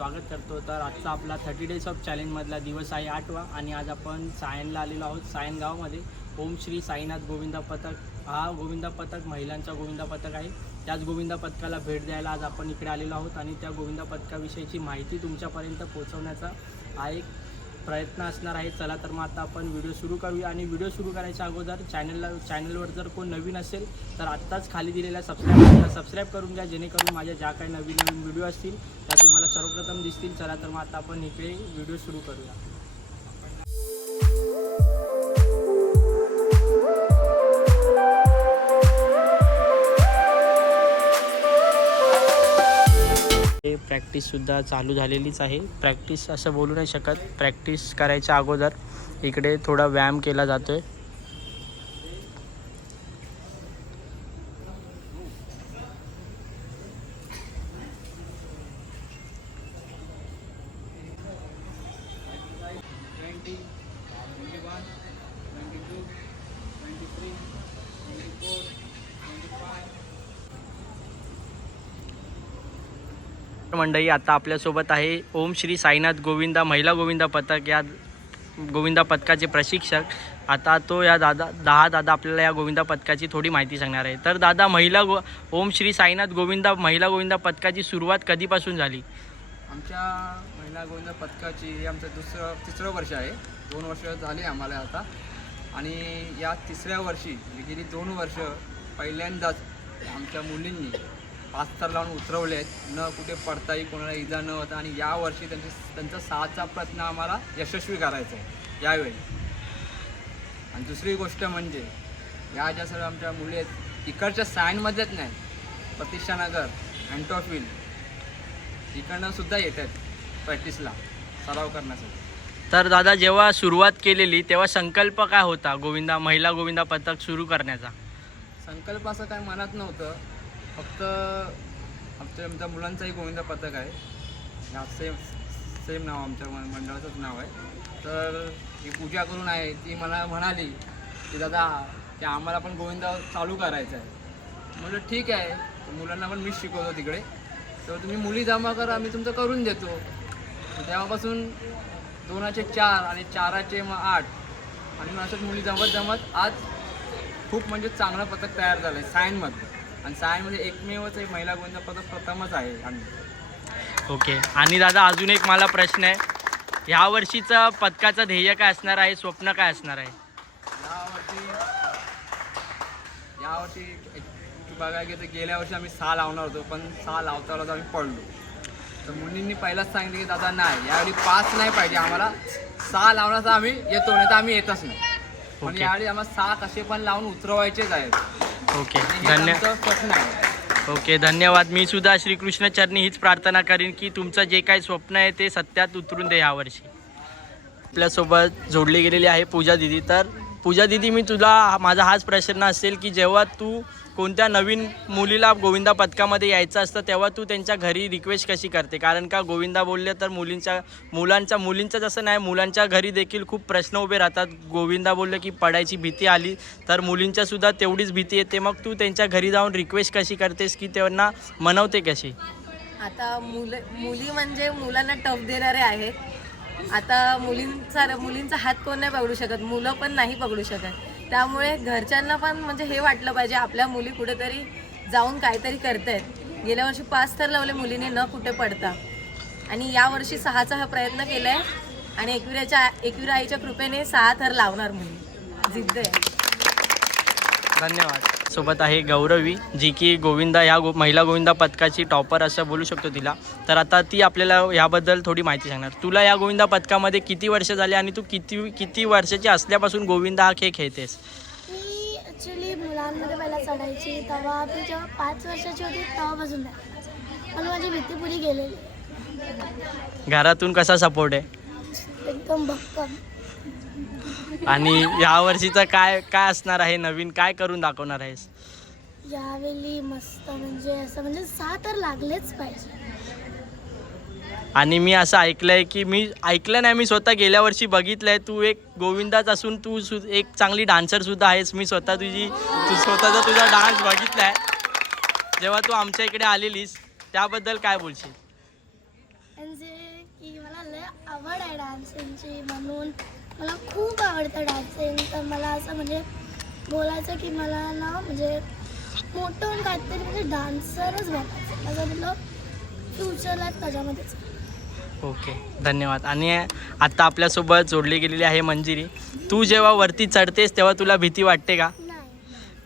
स्वागत करतो. तर आजचा आपला थर्टी डेज ऑफ चॅलेंजमधला दिवस आहे आठवा आणि आज आपण सायनला आलेलो आहोत सायन गावामध्ये. ओम श्री साईनाथ गोविंदा पथक. हा गोविंदा पथक महिलांचा गोविंदा पथक आहे. त्याच गोविंदा पथकाला भेट द्यायला आज आपण इकडे आलेलो आहोत आणि त्या गोविंदा पथकाविषयीची माहिती तुमच्यापर्यंत पोहोचवण्याचा हा एक प्रयत्न असणार आहे. चला तर मग आता आपण व्हिडिओ सुरू करूया. आणि व्हिडिओ सुरू करायच्या अगोदर चॅनलला चॅनलवर जर कोण नवीन असेल तर आत्ताच खाली दिलेल्या सबस्क्राईब सबस्क्राईब करून घ्या. जेणेकरून माझ्या ज्या काही नवीन नवीन व्हिडिओ असतील त्या तुम्हाला सर्वप्रथम दिसतील. चला तर मग आता आपण इकडे व्हिडिओ सुरू करूया. प्रॅक्टिससुद्धा चालू झालेलीच आहे. प्रॅक्टिस असं बोलू नाही शकत. प्रॅक्टिस करायच्या अगोदर इकडे थोडा व्यायाम केला जातो आहे मंडळी आता आपल्यासोबत आहे ओम श्री साईनाथ गोविंदा महिला गोविंदा पथक. या गोविंदा पथकाचे प्रशिक्षक. आता तो या दादा दहा दादा आपल्याला या गोविंदा पथकाची थोडी माहिती सांगणार आहे. तर दादा महिला गो ओम श्री साईनाथ गोविंदा महिला गोविंदा पथकाची सुरुवात कधीपासून झाली? आमच्या महिला गोविंदा पथकाची हे आमचं दुसरं तिसरं वर्ष आहे. दोन वर्ष झाली आम्हाला आता. आणि या तिसऱ्या वर्षी म्हणजे गेली दोन वर्ष पहिल्यांदाच आमच्या मुलींनी पास्तर लावून उतरवले आहेत. न कुठे पडताही कोणाला इजा न होता आणि या वर्षी त्यांचे त्यांचा सहाचा प्रयत्न आम्हाला यशस्वी करायचा आहे. यावेळी. आणि दुसरी गोष्ट म्हणजे या ज्या सर्व आमच्या मुली आहेत इकडच्या सायनमध्येच नाही. प्रतिष्ठानगर अँटॉफिल इकडनं सुद्धा येत आहेत प्रॅक्टिसला सराव करण्यासाठी. तर दादा जेव्हा सुरुवात केलेली तेव्हा संकल्प काय होता गोविंदा महिला गोविंदा पथक सुरू करण्याचा? संकल्प असं काय मनात नव्हतं. फक्त आमच्या आमच्या मुलांचाही गोविंदा पथक आहे. या सेम सेम नाव आमच्या मंडळाचंच नाव आहे. तर ही पूजा करून आहे. ती मला म्हणाली की दादा की आम्हाला पण गोविंदा चालू करायचं आहे. म्हटलं ठीक आहे. तर मुलांना पण मीच शिकवतो तिकडे. तर तुम्ही मुली जमा करा. आम्ही तुमचं करून देतो. तेव्हापासून दोनाचे चार आणि चाराचे मग आठ. आणि मग असंच मुली जमत जमत आज खूप म्हणजे चांगलं पथक तयार झालं आहे सायनमधलं आणि सायनमध्ये एकमेवच एक महिला गोविंद पथक प्रथमच आहे आम्ही. ओके. आणि दादा अजून एक मला प्रश्न आहे. ह्या वर्षीचं पथकाचं ध्येय काय असणार आहे? स्वप्न काय असणार आहे? यावर्षी यावर्षी एक बघायला गेलं तर गेल्या वर्षी आम्ही सहा लावणार होतो पण सहा लावता लावता आम्ही पडलो. तर मुलींनी पहिलाच सांगितलं की दादा नाही. यावेळी पाच नाही पाहिजे आम्हाला. सहा लावण्याचा आम्ही येतो नाही तर आम्ही येतच नाही. पण ओके. यावेळी आम्हाला सहा कसे पण लावून उतरवायचेच आहेत. ओके धन्यवाद धन्य स्वप्न आहे ओके धन्यवाद. मी सुद्धा श्रीकृष्ण चरणी हीच प्रार्थना करीन की तुमचं जे काही स्वप्न आहे ते सत्यात उतरून दे यावर्षी. आपल्यासोबत जोडली गेलेली आहे पूजा दिदी. तर पूजा दिदी मी तुला माझा हाच प्रश्न असेल की जेव्हा तू कोणत्या नवीन मुलीला गोविंदा पथकामध्ये यायचं असतं तेव्हा तू त्यांच्या घरी रिक्वेस्ट कशी करते? कारण का गोविंदा बोलले तर मुलींच्या मुलांच्या मुलींचं जसं नाही मुलांच्या घरी देखील खूप प्रश्न उभे राहतात. गोविंदा बोलले की पडायची भीती आली तर मुलींच्या सुद्धा तेवढीच भीती येते. मग तू त्यांच्या घरी जाऊन रिक्वेस्ट कशी करतेस की त्यांना मनवते कशी? आता मुलं मुली म्हणजे मुलांना टफ देणारे आहेत. आता मुलींचा मुलींचा हात कोण नाही पकडू शकत. मुलं पण नाही पकडू शकत. त्यामुळे घरच्यांना पण म्हणजे हे वाटलं पाहिजे आपल्या मुली कुठेतरी जाऊन काहीतरी करतायत. गेल्या वर्षी पाच तर लावले मुलीने न कुठे पडता. आणि यावर्षी सहाचा हा प्रयत्न केला आहे आणि एकविराच्या एकविरा आईच्या कृपेने सहा थर लावणार मुली. जिद्द आहे. धन्यवाद. सोबत आहे गौरवी जी की गोविंदा ह्या गो महिला गोविंदा पथकाची टॉपर असं बोलू शकतो तिला. तर आता ती आपल्याला ह्याबद्दल थोडी माहिती सांगणार. तुला या गोविंदा पथकामध्ये किती वर्ष झाली आणि तू किती किती वर्षाची असल्यापासून गोविंदा हा खेळ खेळतेस? मी ॲक्च्युली मुलांमध्ये पहिला चढायची तेव्हा मी जेव्हा पाच वर्षाची होती तेव्हापासून पण माझी भीती पुरी गेलेली. घरातून कसा सपोर्ट आहे? एकदम भक्कम. आणि ह्या वर्षीचं काय काय असणार आहे नवीन? काय करून दाखवणार आहेस? यावेळी मस्त म्हणजे असं म्हणजे सहा तर लागलेच पाहिजे. आणि मी असं ऐकलंय की मी ऐकलं नाही मी स्वतः गेल्या वर्षी बघितलंय. तू एक गोविंदाच असून तू सु एक चांगली डान्सर सुद्धा आहेस. मी स्वतः तुझी तू स्वतःचा तुझा डान्स बघितलाय. जेव्हा तू आमच्या इकडे आलेलीस त्याबद्दल काय बोलशील? म्हणजे की मला लय आवड आहे डान्सिंगची म्हणून मला खूप आवडतं डान्सिंग तर मला असं म्हणजे बोलायचं की मला ना म्हणजे मोठं होऊन काहीतरी म्हणजे डान्सरच बनायचं माझं म्हटलं फ्युचर लाईफ त्याच्यामध्येच. ओके धन्यवाद. आणि आता आपल्यासोबत जोडली गेलेली आहे मंजिरी. तू जेव्हा वरती चढतेस तेव्हा तुला भीती वाटते का? नाही.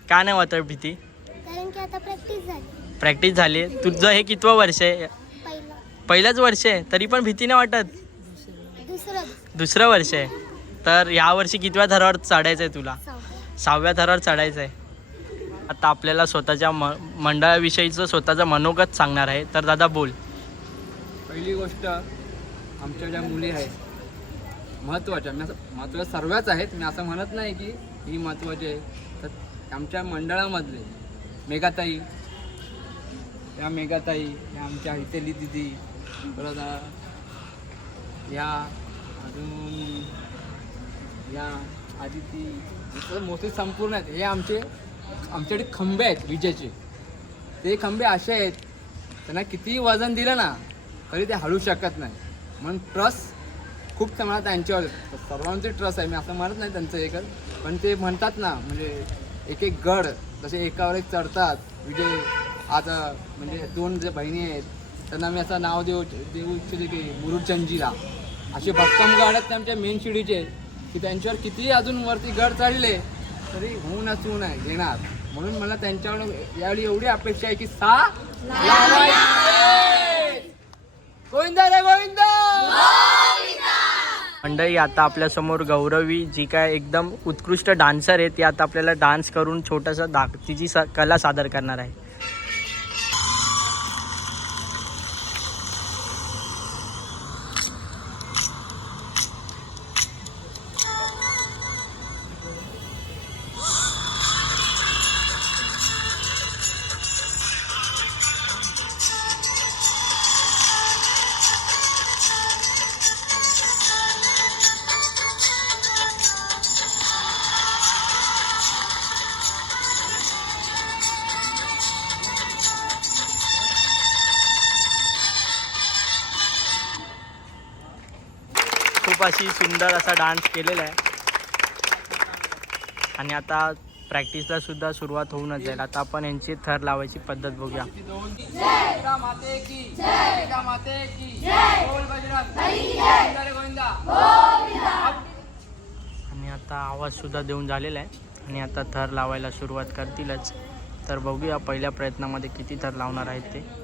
का नाही वाटत भीती? कारण की आता प्रॅक्टिस झाली. प्रॅक्टिस झाली तुझं हे कितवं वर्ष आहे? पहिलं. पहिलंच वर्ष आहे. तरी पण भीती नाही वाटत? दुसरं. दुसरं वर्ष आहे. तर ह्या वर्षी कितव्या थरावर चढायचं आहे तुला? सहावं सहाव्या थरावर चढायचं आहे आता आपल्याला स्वतःच्या म मंडळाविषयीचं स्वतःचं मनोगत सांगणार आहे. तर दादा बोल. पहिली गोष्ट आमच्या ज्या मुली आहेत महत्त्वाच्या मी असं महत्त्वाच्या सर्वच आहेत मी असं म्हणत नाही की ही महत्त्वाची आहे. तर आमच्या मंडळामधले मेघाताई या मेघाताई या आमच्या हितेली दिदी परत अ, या अजून या आदिती मोस्टली संपूर्ण आहेत. हे आमचे आमच्याकडे खंबे आहेत विजेचे. ते खंबे असे आहेत त्यांना कितीही वजन दिलं ना तरी ते हळू शकत नाही. म्हणून ट्रस्ट खूप चांगला त्यांच्यावर सर्वांचे ट्रस्ट आहे. मी असं म्हणत नाही त्यांचं एकच पण ते म्हणतात ना म्हणजे एक एक गड जसे एकावर एक चढतात. विजय आता म्हणजे दोन जे बहिणी आहेत त्यांना मी असं नाव देऊ देऊ इच्छिते की मुरुडचंजीला असे भक्कम गड आहेत ते आमच्या मेन शिडीचे की त्यांच्यावर कितीही अजून वरती गड चढले तरी होऊन असून आहे घेणार म्हणून मला त्यांच्यावर यावेळी एवढी अपेक्षा आहे की सा गोविंद रे गोविंद! मंडळी आता आपल्यासमोर गौरवी जी काय एकदम उत्कृष्ट डान्सर आहे ती आता आपल्याला डान्स करून छोटासा दाख तिची सा कला सादर करणार आहे. खूप अशी सुंदर असा डान्स केलेला आहे. आणि आता प्रॅक्टिसला सुद्धा सुरुवात होऊनच जाईल. आता आपण यांची थर लावायची पद्धत बघूया. दुर्गा माते की. दुर्गा माते की. बोल बजरंग. गोविंदा. रे गोविंदा आणि आता आवाज सुद्धा देऊन झालेला आहे. आणि आता थर लावायला सुरुवात करतीलच. तर बघूया पहिल्या प्रयत्नामध्ये किती थर लावणार आहेत ते.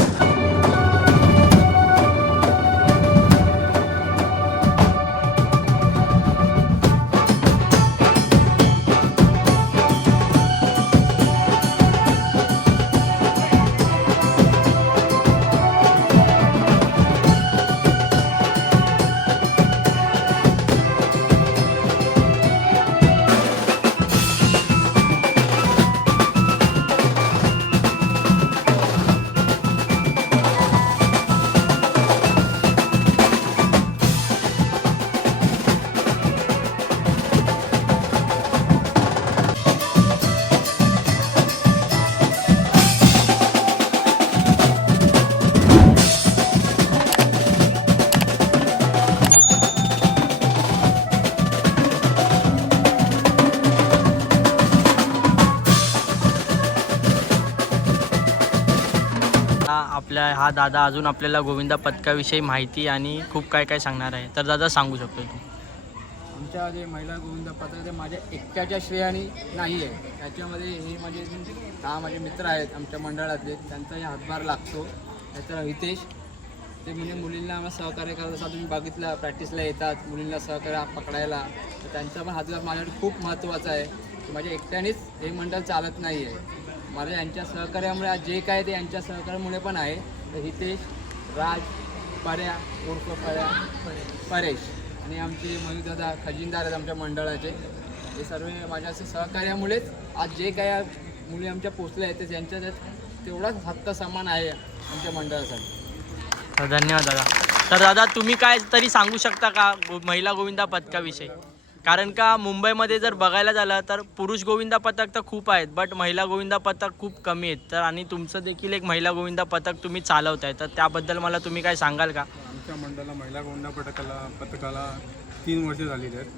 आहे. हा दादा अजून आपल्याला गोविंदा पथकाविषयी माहिती आणि खूप काय काय सांगणार आहे. तर दादा सांगू शकतो तू. आमच्या जे महिला गोविंदा पथक ते माझ्या एकट्याच्या श्रेयाने नाही आहे. त्याच्यामध्ये हे माझे दहा माझे मित्र आहेत आमच्या मंडळातले. त्यांचाही हातभार लागतो. त्याचा हितेश ते म्हणजे मुलींना आम्हाला सहकार्य करत असा तुम्ही बघितलं प्रॅक्टिसला येतात मुलींना सहकार्य पकडायला. तर त्यांचा पण हातभार माझ्यावर खूप महत्त्वाचा आहे. माझ्या एकट्यानेच हे मंडळ चालत नाही आहे माझ्या यांच्या सहकार्यामुळे आज जे काय ते यांच्या सहकार्यामुळे पण आहे. हितेश राज पर्या उर्फ पर्या परेश. आणि आमचे मयूरदादा खजिनदार आहेत आमच्या मंडळाचे. हे सर्व माझ्या असं सहकार्यामुळेच आज जे काय मुली आमच्या पोचल्या आहेत ते त्यांच्या त्यात तेवढाच हक्क समान आहे आमच्या मंडळासाठी. धन्यवाद दादा. तर दादा तुम्ही काय तरी सांगू शकता का गो- महिला गोविंदा पथकाविषयी कारण का मुंबईमध्ये जर बघायला झालं तर पुरुष गोविंदा पथक तर खूप आहेत बट महिला गोविंदा पथक खूप कमी आहेत. तर आणि तुमचं देखील एक महिला गोविंदा पथक तुम्ही चालवताय तर त्याबद्दल मला तुम्ही काय सांगाल का? आमच्या मंडळाला महिला गोविंदा पथकाला पथकाला तीन वर्ष झालेली आहेत.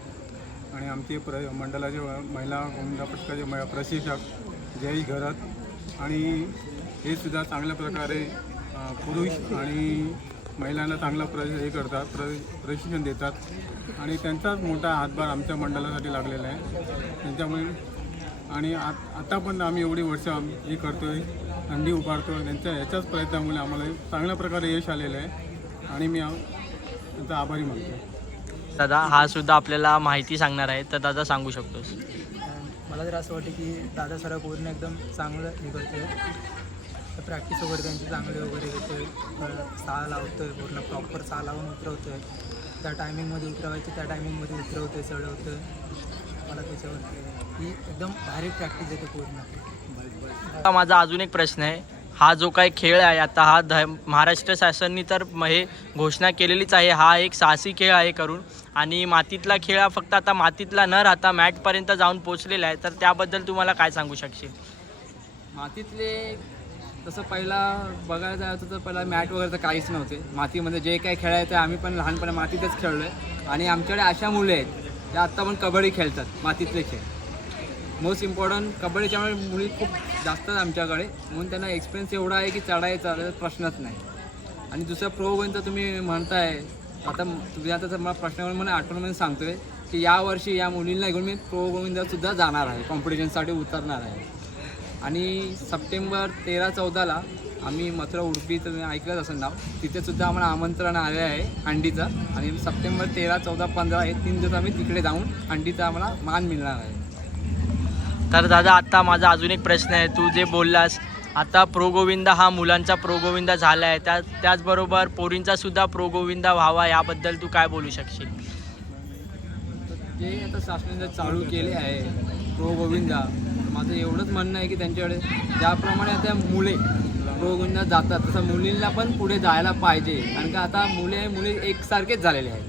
आणि आमचे प्र मंडळाचे महिला गोविंदा पथकाचे म- प्रशिक्षक जय घरत आणि हे सुद्धा चांगल्या प्रकारे पुरुष आणि महिलांना चांगला प्र हे करतात प्र प्रशिक्षण देतात. आणि त्यांचाच मोठा हातभार आमच्या मंडळासाठी लागलेला आहे. त्यांच्यामुळे आणि आत आता पण आम्ही एवढी वर्ष आम- हे करतो आहे थंडी उभारतो त्यांच्या ह्याच्याच प्रयत्नामुळे आम्हाला चांगल्या प्रकारे यश आलेलं आहे. आणि मी त्यांचा आभारी मानतो दादा हा सुद्धा आपल्याला माहिती सांगणार आहे. तर दादा सांगू शकतोस. मला तर असं वाटतं की दादा सराव पूर्ण एकदम चांगलं हे करतोय. तर प्रॅक्टिस वगैरे त्यांची चांगली वगैरे घेतोय. साळ लावतोय पूर्ण प्रॉपर साळ लावून उतरवतोय. त्या टायमिंगमध्ये उतरवायचं त्या टायमिंगमध्ये उतरवतोय चढवतोय. मला त्याच्यावर ही एकदम भारी प्रॅक्टिस येते पूर्ण. आता माझा अजून एक प्रश्न आहे. हा जो काही खेळ आहे आता हा ध महाराष्ट्र शासनाने तर हे घोषणा केलेलीच आहे. हा एक साहसी खेळ आहे करून. आणि मातीतला खेळ हा फक्त आता मातीतला न राहता मॅटपर्यंत जाऊन पोचलेला आहे. तर त्याबद्दल तुम्हाला काय सांगू शकशील? मातीतले तसं पहिला बघायला जायचं तर पहिला मॅट वगैरे तर काहीच नव्हते. मातीमध्ये जे काही खेळायचं आम्ही पण लहानपणी मातीतच खेळलो आहे आणि आमच्याकडे अशा मुले आहेत त्या आत्ता पण कबड्डी खेळतात मातीतले खेळ. मोस्ट इम्पॉर्टंट कबड्डीच्यामुळे मुली खूप जास्त आहेत आमच्याकडे. म्हणून त्यांना एक्सपिरियन्स एवढा आहे की चढायचा प्रश्नच नाही. आणि दुसरा प्रो गोविंद तुम्ही म्हणताय आता तुम्ही आता तर मला प्रश्न मला आठवणमध्ये सांगतोय की यावर्षी या मुलींना घेऊन मी प्रो गोविंदासुद्धा जाणार आहे. कॉम्पिटिशनसाठी उतरणार आहे. आणि सप्टेंबर तेरा चौदाला आम्ही मथुरा उडपी तुम्ही ऐकलंच असेल नाव तिथे सुद्धा आम्हाला आमंत्रण आले आहे हंडीचं. आणि सप्टेंबर तेरा चौदा पंधरा हे तीन दिवस आम्ही तिकडे जाऊन हंडीचा आम्हाला मान मिळणार आहे. तर दादा आता माझा अजून एक प्रश्न आहे. तू जे बोललास आता प्रो गोविंदा हा मुलांचा प्रो गोविंदा झाला आहे. त्या त्याचबरोबर पोरींचा सुद्धा प्रो गोविंदा व्हावा याबद्दल तू काय बोलू शकशील? जे आता शासनाने चालू केले आहे प्रो गोविंदा माझं एवढंच म्हणणं आहे की त्यांच्याकडे ज्याप्रमाणे आता मुले गोविंदा जातात तसं मुलींना पण पुढे जायला पाहिजे. कारण का आता मुले मुली एकसारखेच झालेले आहेत.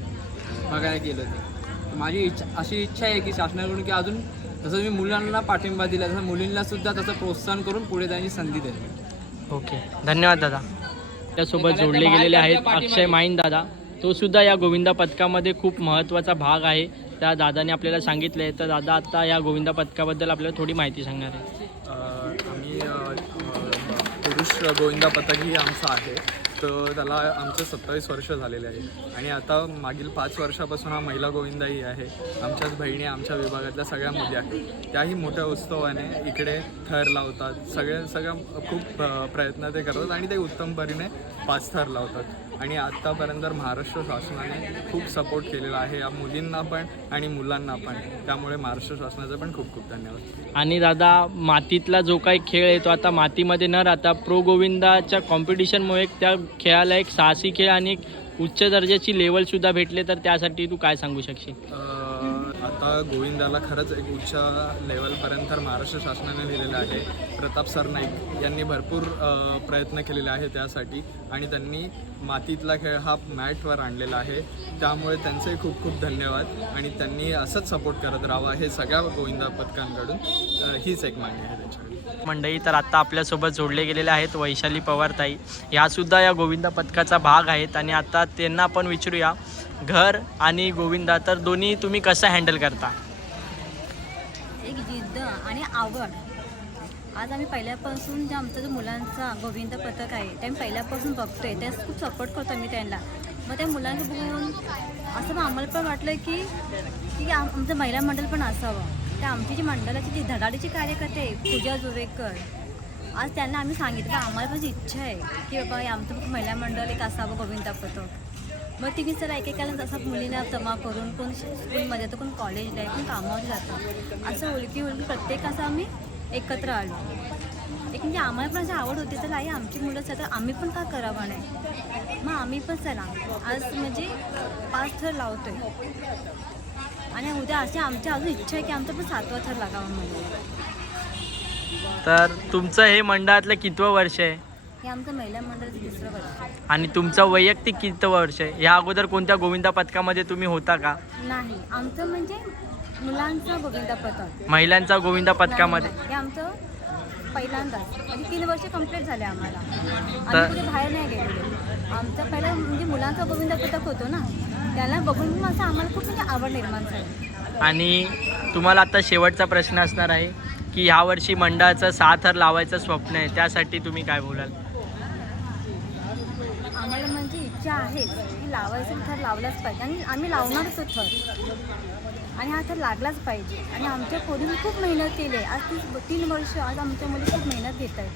बघायला गेलं तर. माझी इच्छा अशी इच्छा आहे की शासनाकडून की अजून जसं मी मुलांना पाठिंबा दिला तसं मुलींना सुद्धा तसं प्रोत्साहन करून पुढे जाण्याची संधी द्यावी ओके. धन्यवाद दादा. त्यासोबत जोडले गेलेले आहेत अक्षय माईन दादा. तो सुद्धा या गोविंदा पथकामध्ये खूप महत्त्वाचा भाग आहे. त्या दादाने आपल्याला सांगितले तर दादा आता या गोविंदा पथकाबद्दल आपल्याला थोडी माहिती सांगणार आहे. आम्ही पुरुष गोविंदा पथकही आमचं आहे. तर त्याला आमचं सत्तावीस वर्ष झालेले आहे. आणि आता मागील पाच वर्षापासून हा महिला गोविंदाही आहे. आमच्याच बहिणी आमच्या विभागातल्या सगळ्या मुली आहेत. त्याही मोठ्या उत्सवाने इकडे थर लावतात. सगळ्या सगळ्या खूप प्रयत्न ते करतात आणि ते उत्तम परीने पाच थर लावतात. आणि आत्तापर्यंत महाराष्ट्र शासनाने खूप सपोर्ट केलेला आहे या मुलींना पण आणि मुलांना पण. त्यामुळे महाराष्ट्र शासनाचे पण खूप खूप धन्यवाद. आणि दादा मातीतला जो काही खेळ आहे तो आता मातीमध्ये न राहता प्रो गोविंदाच्या कॉम्पिटिशनमुळे त्या खेळाला एक साहसी खेळ आणि एक उच्च दर्जाची लेवलसुद्धा भेटले तर त्यासाठी तू काय सांगू शकशील? आता गोविंदाला खरंच एक उच्च लेवलपर्यंत महाराष्ट्र शासनाने दिलेलं आहे. प्रताप सरनाईक यांनी भरपूर प्रयत्न केलेले आहे त्यासाठी आणि त्यांनी मातीतला खेळ हा मॅटवर आणलेला आहे. त्यामुळे त्यांचे खूप खूप धन्यवाद आणि त्यांनी असंच सपोर्ट करत राहावा हे सगळ्या गोविंदा पथकांकडून हीच एक मागणी आहे त्यांच्याकडे मंडळी तर आता आपल्यासोबत जोडले गेलेले आहेत वैशाली पवारताई. ह्यासुद्धा या गोविंदा पथकाचा भाग आहेत आणि आता त्यांना आपण विचारूया घर आणि गोविंदा तर दोन्ही तुम्ही कसं हँडल करता? एक जिद्द आणि आवड. आज आम्ही पहिल्यापासून जे आमचा जो मुलांचा गोविंद पथक आहे ते आम्ही पहिल्यापासून बघतोय. त्यास खूप सपोर्ट करतो आम्ही त्यांना. मग त्या मुलांचं बघून असं मग आम्हाला पण वाटलं की की आम आमचं महिला मंडळ पण असावं. त्या आमची जी मंडळाची जी धडाडीची कार्यकर्ते पूजा जुवेकर आज त्यांना आम्ही सांगितलं. आम्हाला पण इच्छा आहे की बाबा आमचं महिला मंडळ एक असावं गोविंदा पथक. मग तिघी सर एकेकाला जसं मुलींना जमा करून कोण स्कूलमध्ये तर कोण कॉलेजला आहे कोण कामावर जातं. असं ओळखी ओळखी प्रत्येक असं आम्ही एकत्र आलो. एक म्हणजे आम्हाला पण अशी आवड होती तर आई आमची मुलं तर आम्ही पण का करावं नाही? मग आम्ही पण चला. आज म्हणजे पाच थर लावतो आहे आणि उद्या अशी आमची अजून इच्छा आहे की आमचं पण सातवा थर लागावं म्हणून. तर तुमचं हे मंडळातलं कितवं वर्ष आहे? हे आमचं महिला मंडळाचं तिसरं वर्ष आहे. आणि तुमचं वैयक्तिक किती वर्ष आहे? या अगोदर कोणत्या गोविंदा पथकामध्ये तुम्ही होता का? नाही आमचं म्हणजे मुलांचा गोविंदा पथक. महिलांचा गोविंदा पथकामध्ये? नाही, हे आमचं पहिल्यांदाच. म्हणजे तीन वर्ष कंप्लीट झाले आम्हाला. तर- आम्ही कुठे बाहेर नाही गेलेलो आमचं पहिलं म्हणजे मुलांचा गोविंदा पथक होतो ना त्याला बघून असं आम्हाला खूप म्हणजे आवड निर्माण झाली. आणि तुम्हाला आता शेवटचा प्रश्न असणार आहे की यावर्षी मंडळाचं सहा थर लावायचं स्वप्न आहे त्यासाठी तुम्ही काय बोलाल आम्हाला म्हणजे आहेत आहे की लावायचं थर लावलाच पाहिजे. आणि आम्ही लावणारच थर. आणि हा थर लागलाच पाहिजे. आणि आमच्या पोरीने खूप मेहनत केली आहे. आज ती तीन वर्ष आज आमच्या मुली खूप मेहनत घेत आहेत.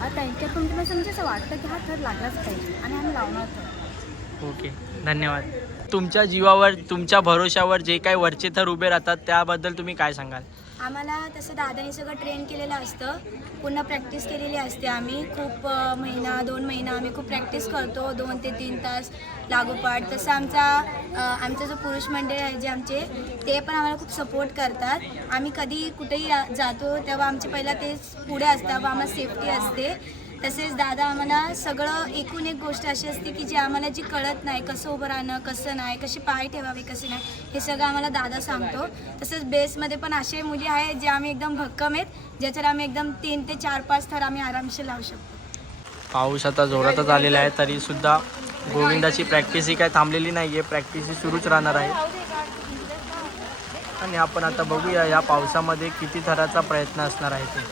आज त्यांच्याकडून तुम्हाला म्हणजे असं वाटतं की हा थर लागलाच पाहिजे. आणि आम्ही लावणार थर. ओके. धन्यवाद. तुमच्या जीवावर तुमच्या भरोशावर जे काही वरचे थर उभे राहतात त्याबद्दल तुम्ही काय सांगाल? आम्हाला तसं दादाने सगळं ट्रेन केलेलं असतं. पुन्हा प्रॅक्टिस केलेली असते आम्ही. खूप महिना दोन महिना आम्ही खूप प्रॅक्टिस करतो. दोन ते तीन तास लागोपाठ. तसं आमचा आमचा जो पुरुष मंडळ आहे जे आमचे ते पण आम्हाला खूप सपोर्ट करतात. आम्ही कधी कुठेही जातो तेव्हा आमचे पहिला तेच पुढे असतात. व आम्हाला सेफ्टी असते. तसेच दादा आम्हाला सगळं एकूण एक गोष्ट अशी असते की जी आम्हाला जी कळत नाही कसं उभं राहणं कसं नाही कशी पाय ठेवावे कसे नाही हे सगळं आम्हाला दादा सांगतो. तसेच बेसमध्ये पण असे मुली आहेत जे आम्ही एकदम भक्कम आहेत ज्याच्यावर आम्ही एकदम तीन ते चार पाच थर आम्ही आरामशीर लावू शकतो. पाऊस आता जोरातच आलेला आहे तरी सुद्धा गोविंदाची प्रॅक्टिस ही काय थांबलेली नाही आहे प्रॅक्टिस ही सुरूच राहणार आहे. आणि आपण आता बघूया या पावसामध्ये किती थराचा प्रयत्न असणार आहे ते.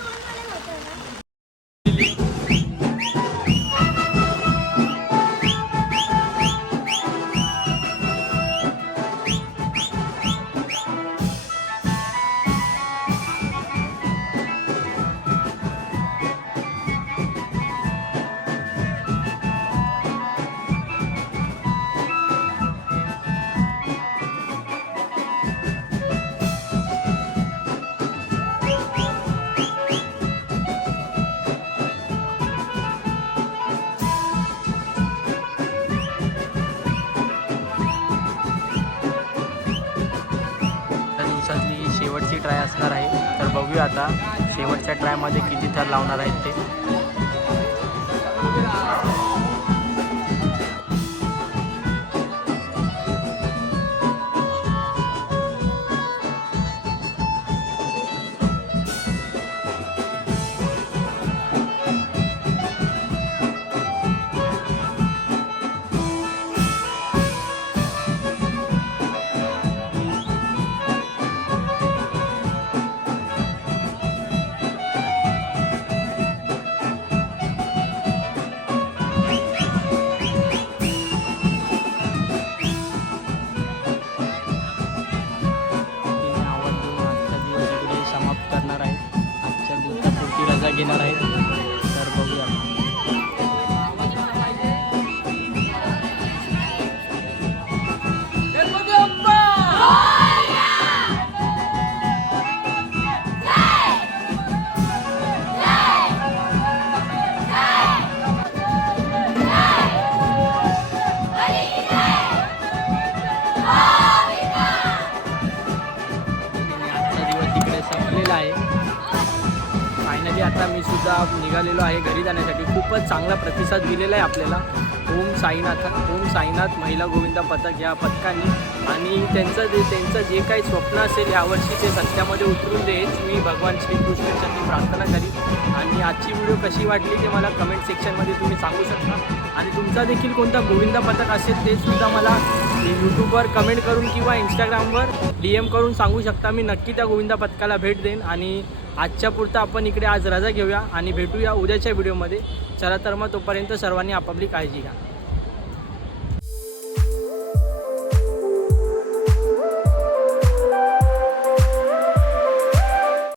ट्रायमध्ये किती थर लावणार आहेत ते? दिवसापुरती रजा घेणार निघालेलो आहे. घरी जाण्यासाठी खूपच चांगला प्रतिसाद दिलेला आहे आपल्याला. ओम साईनाथ ओम साईनाथ महिला गोविंदा पथक या पथकाने आणि त्यांचं जे त्यांचं जे काही स्वप्न असेल यावर्षी ते सत्यामध्ये उतरून देच मी भगवान श्रीकृष्ण प्रार्थना करीन. आणि आजची व्हिडिओ कशी वाटली ते मला कमेंट सेक्शनमध्ये तुम्ही सांगू शकता. आणि तुमचा देखील कोणता गोविंदा पथक असेल ते सुद्धा मला यूट्यूबवर कमेंट करून किंवा इंस्टाग्रामवर डी एम करून सांगू शकता. मी नक्की त्या गोविंदा पथकाला भेट देईन. आणि आजच्या पुरता आपण इकडे आज रजा घेऊया आणि भेटूया उद्याच्या व्हिडिओमध्ये. चला तर मग तोपर्यंत सर्वांनी आपापली काळजी घ्या.